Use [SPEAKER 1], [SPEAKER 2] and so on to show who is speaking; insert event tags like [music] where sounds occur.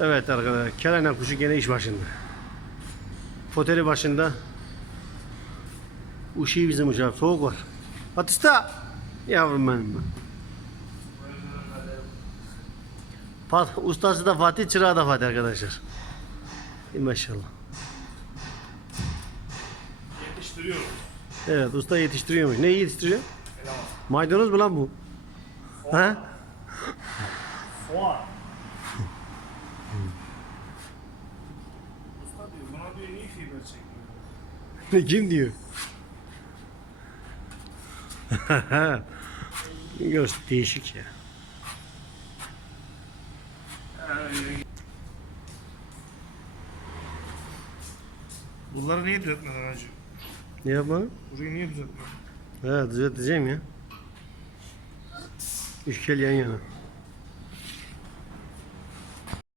[SPEAKER 1] Evet arkadaşlar. Kelene kuşu gene iş başında. Foteli başında. Uşuyor bizim uşak. Soğuk var. Batista. Yavrum benim. Fat, ustası da Fatih, çırağı da Fatih arkadaşlar. İyi Maşallah.
[SPEAKER 2] Yetiştiriyorum.
[SPEAKER 1] Evet usta yetiştiriyormuş. Neyi yetiştiriyor? Maydanoz mu lan bu? Ha?
[SPEAKER 2] Soğan. Usta diyor buna diyor niye fiber çekmiyor?
[SPEAKER 1] Kim diyor? [laughs] Göz değişik ya.
[SPEAKER 2] Bunları niye düzeltmedin hacı?
[SPEAKER 1] Ne yapalım?
[SPEAKER 2] Burayı niye düzeltmedin?
[SPEAKER 1] Ha düzelteceğim ya. Üç kel yan yana.